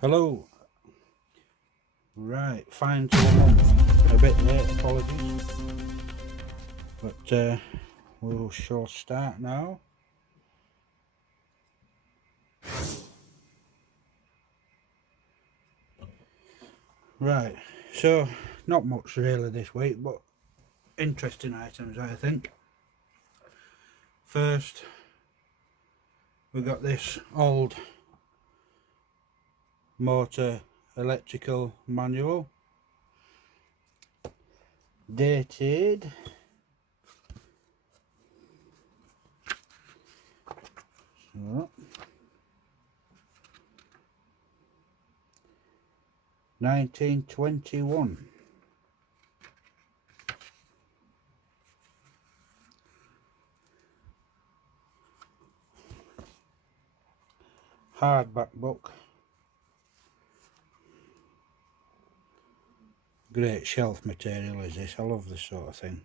Hello. Right, fine to the month. A bit late, apologies. But we shall start now. Right, so not much really this week, but interesting items I think. First, we got this old motor electrical manual, dated so, 1921. Hardback book. Great shelf material is this. I love this sort of thing.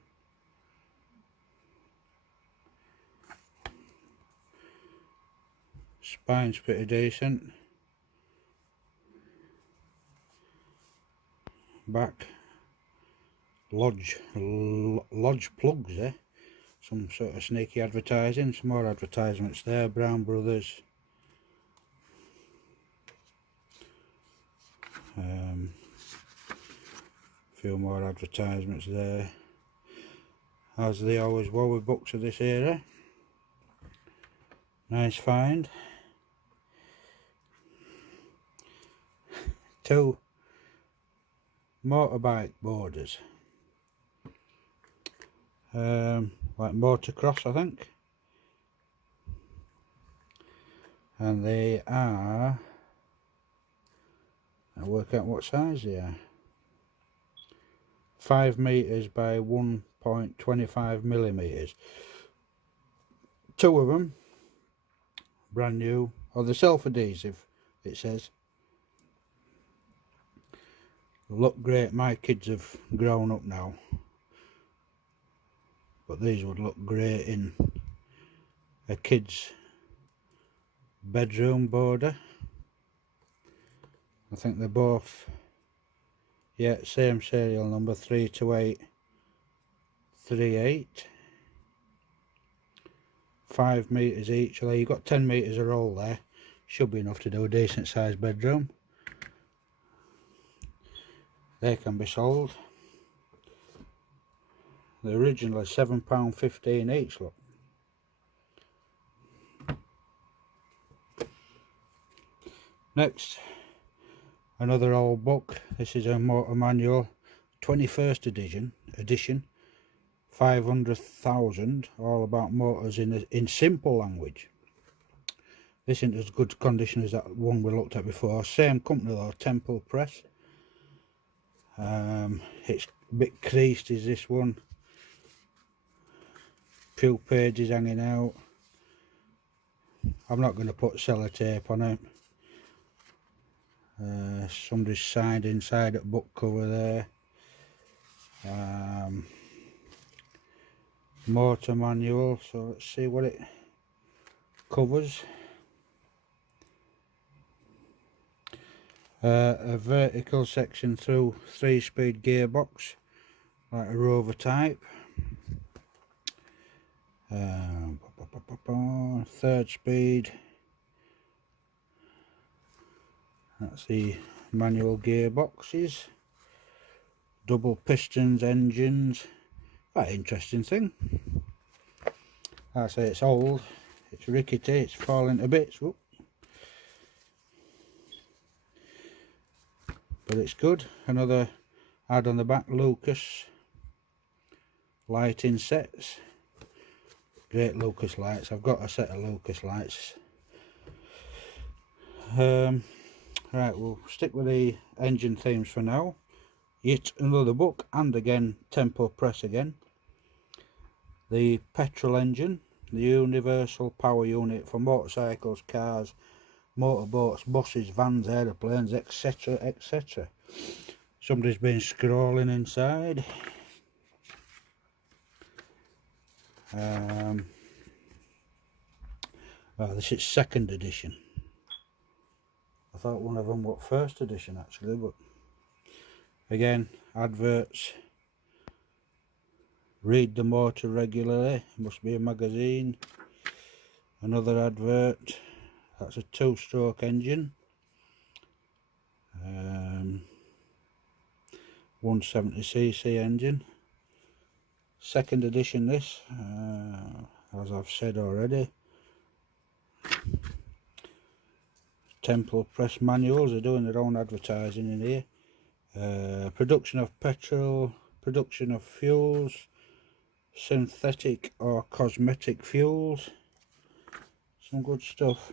Spine's pretty decent. Back lodge plugs there. Some sort of sneaky advertising. Some more advertisements there. Brown Brothers. Few more advertisements there, as they always were with books of this era. Nice find. Two motorbike borders, like motocross I think, and they are, I'll work out what size they are. 5 meters by 1.25 millimeters. Two of them brand new, or the self-adhesive it says. Look great. My kids have grown up now, but these would look great in a kid's bedroom border. I think they're both, yeah, same serial number, 32838. 5 meters each. Well, you've got 10 meters of roll there. Should be enough to do a decent sized bedroom. They can be sold. They're originally £7.15 each, look. Next, another old book. This is a motor manual, 21st edition, 500,000, all about motors in simple language. This isn't as good condition as that one we looked at before. Same company though, Temple Press. It's a bit creased is this one. Few pages hanging out. I'm not going to put sellotape on it. Somebody's signed inside at book cover there. Motor manual, so let's see what it covers. A vertical section through 3-speed gearbox, like a Rover type. 3rd speed. That's the manual gearboxes. Double pistons engines. Quite an interesting thing. I say it's old, it's rickety, it's falling to bits. Whoop. But it's good. Another ad on the back, Lucas lighting sets. Great Lucas lights. I've got a set of Lucas lights. Right, we'll stick with the engine themes for now. Yet another book, and again Tempo Press again. The petrol engine, the universal power unit for motorcycles, cars, motorboats, buses, vans, aeroplanes, etc, etc. Somebody's been scrolling inside. This is 2nd edition. I thought one of them was first edition actually, but again, adverts. Read the motor regularly, must be a magazine. Another advert, that's a 2-stroke engine. 170cc engine. Second edition this, as I've said already. Temple Press manuals, they're doing their own advertising in here. Production of petrol, production of fuels, synthetic or cosmetic fuels. Some good stuff.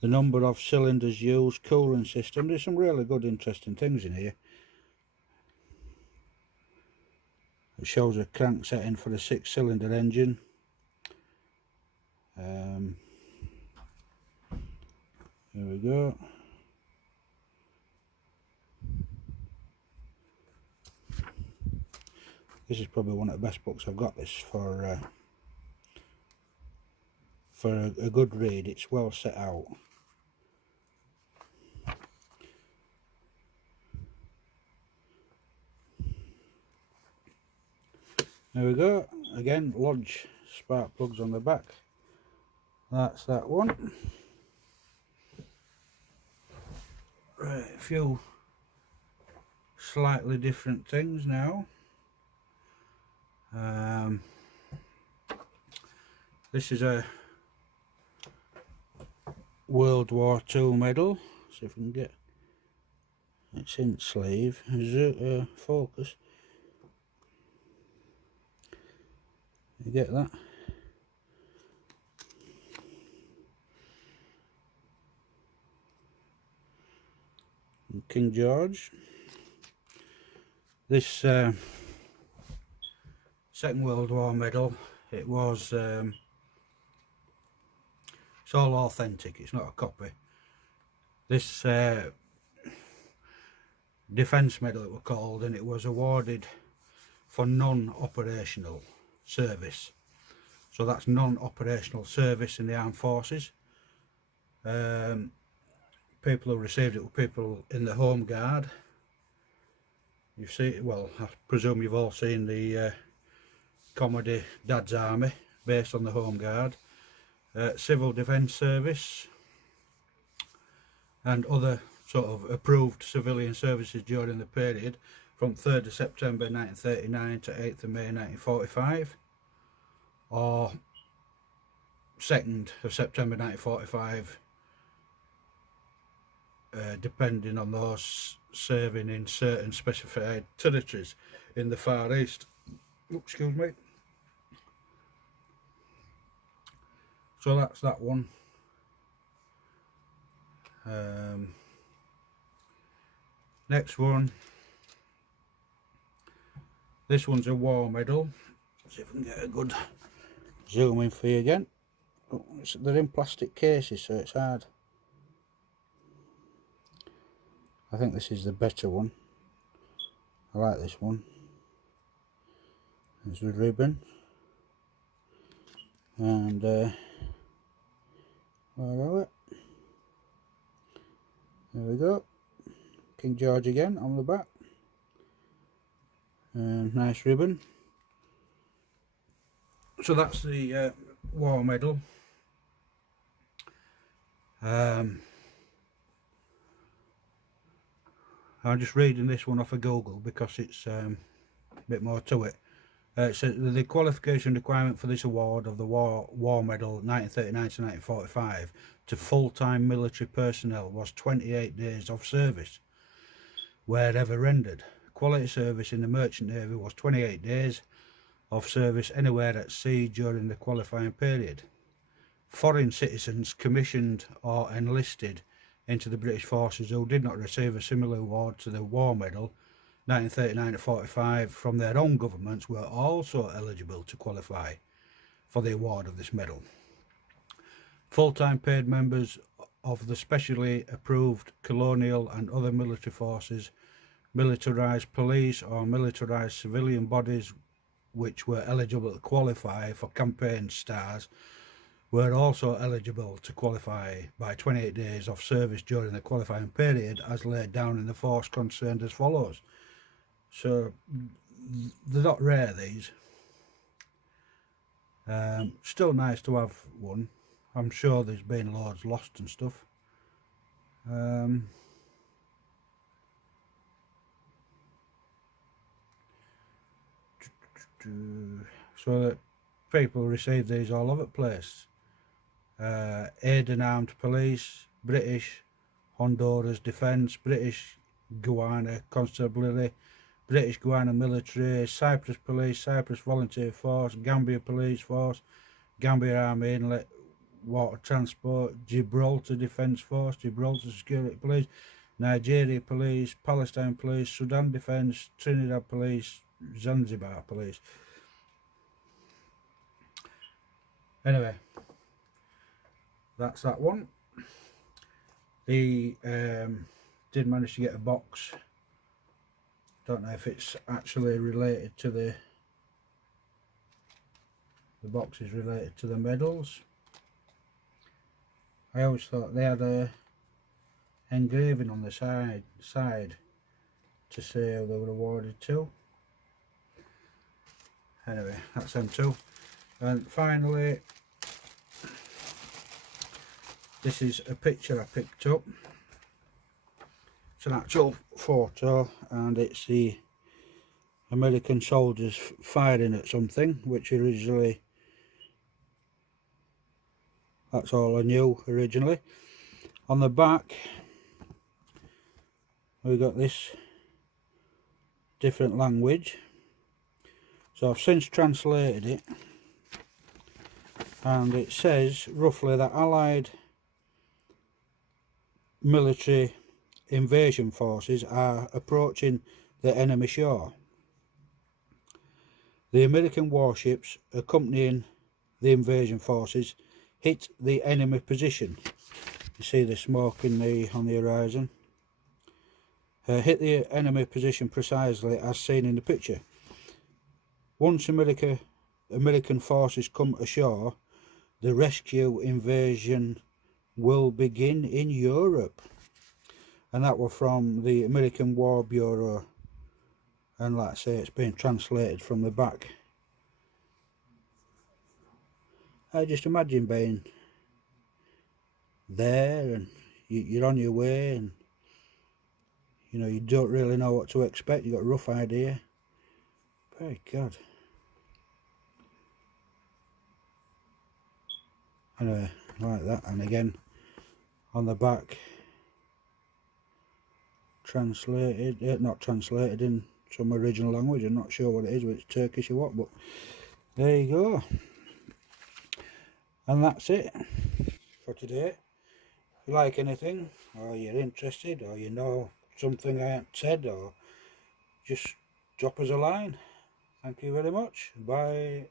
The number of cylinders used, cooling system. There's some really good interesting things in here. It shows a crank setting for a 6-cylinder engine. Here we go. This is probably one of the best books I've got this for a good read. It's well set out. There we go. Again, Lodge spark plugs on the back. That's that one. Right, a few slightly different things now. This is a World War II medal. See if we can get it's in sleeve. Focus. You get that? And King George. This Second World War medal, it was it's all authentic, it's not a copy. This defence medal it was called, and it was awarded for non-operational service. So that's non-operational service in the armed forces. People who received it were people in the Home Guard. You see, well, I presume you've all seen the comedy Dad's Army, based on the Home Guard. Civil Defence Service and other sort of approved civilian services during the period from 3rd of September 1939 to 8th of May 1945, or 2nd of September 1945, depending on those serving in certain specified territories in the Far East. Oops, excuse me. So that's that one. Next one. This one's a war medal. See if we can get a good zoom in for you again. Oh, they're in plastic cases, so it's hard. I think this is the better one. I like this one. There's the ribbon. And where are we? There we go. King George again on the back. Nice ribbon. So that's the war medal. I'm just reading this one off of Google because it's a bit more to it. It says the qualification requirement for this award of the war medal 1939 to 1945 to full-time military personnel was 28 days of service wherever rendered. Quality service in the Merchant Navy was 28 days of service anywhere at sea during the qualifying period. Foreign citizens commissioned or enlisted into the British forces who did not receive a similar award to the war medal 1939 to 45 from their own governments were also eligible to qualify for the award of this medal. Full-time paid members of the specially approved colonial and other military forces, militarised police or militarised civilian bodies which were eligible to qualify for campaign stars were also eligible to qualify by 28 days of service during the qualifying period as laid down in the force concerned as follows. So they're not rare, these. Still nice to have one. I'm sure there's been loads lost and stuff. So that people receive these all over the place. Aid and Armed Police, British, Honduras Defence, British Guiana Constabulary, British Guiana Military, Cyprus Police, Cyprus Volunteer Force, Gambia Police Force, Gambia Army Inlet Water Transport, Gibraltar Defence Force, Gibraltar Security Police, Nigeria Police, Palestine Police, Sudan Defence, Trinidad Police, Zanzibar Police. Anyway, that's that one. He did manage to get a box. Don't know if it's actually related to the box is related to the medals. I always thought they had a engraving on the side to say who they were awarded to. Anyway, that's them two. And finally, this is a picture I picked up. It's an actual photo, and it's the American soldiers firing at something, which originally, that's all I knew originally. On the back, we got this different language. So I've since translated it, and it says roughly that Allied military invasion forces are approaching the enemy shore. The American warships accompanying the invasion forces hit the enemy position. You see the smoke on the horizon. Hit the enemy position precisely as seen in the picture. Once American forces come ashore, the rescue invasion will begin in Europe. And that was from the American War Bureau, and like I say, it's been translated from the back. I just imagine being there and you're on your way, and you know, you don't really know what to expect. You've got a rough idea. My God. Anyway, like that. And again on the back, translated, not translated in some original language. I'm not sure what it is, whether it's Turkish or what, but there you go. And that's it for today. If you like anything, or you're interested, or you know something I haven't said, or just drop us a line. Thank you very much. Bye.